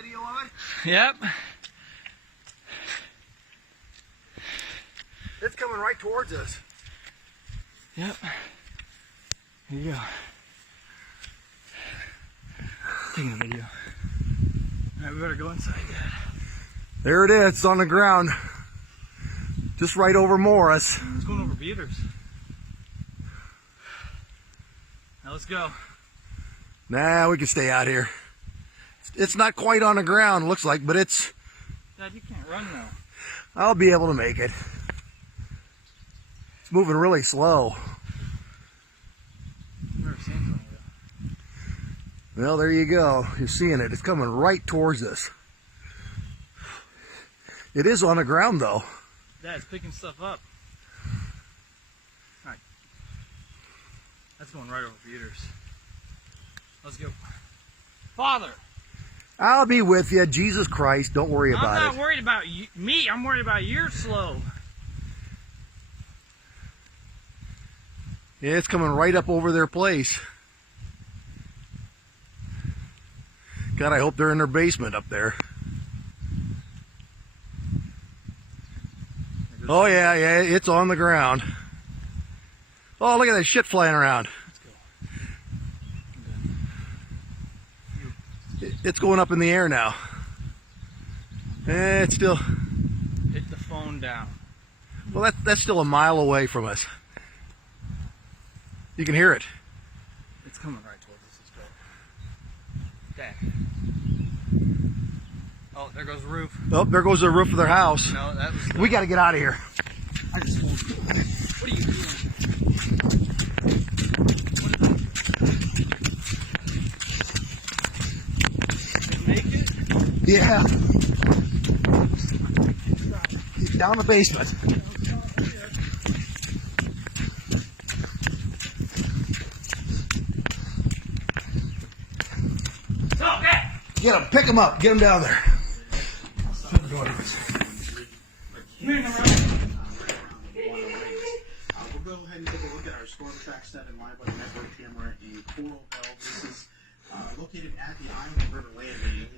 video of it? Yep. It's coming right towards us. Yep. Here you go. Taking a video. Alright, we better go inside. There it is. It's on the ground. Just right over Morris. It's going over Beaters. Now let's go. Nah, we can stay out here. It's not quite on the ground, looks like, but it's... Dad, you can't run now. I'll be able to make it. It's moving really slow. I've never seen something like that. Well, there you go. You're seeing it. It's coming right towards us. It is on the ground, though. Dad, it's picking stuff up. Alright. That's going right over Beaters. Let's go. Father! I'll be with you. Jesus Christ, don't worry about it. I'm not worried about you, me. I'm worried about you're slow. Yeah, it's coming right up over their place. God, I hope they're in their basement up there. Oh yeah, it's on the ground. Oh, look at that shit flying around. It's going up in the air now. It's still... Hit the phone down. Well, that's still a mile away from us. You can hear it. It's coming right towards us. Let's go. Dad. Oh, there goes the roof. Oh, there goes the roof of their house. No, that was... We got to get out of here. I just told you. What are you doing? Make it? Yeah. He's down the basement. Okay. Get him, pick him up, get him down there. We'll go ahead and take a look at our Storm Track 7 live weather network camera in Coral Bell. This is located at the Iowa River Landing.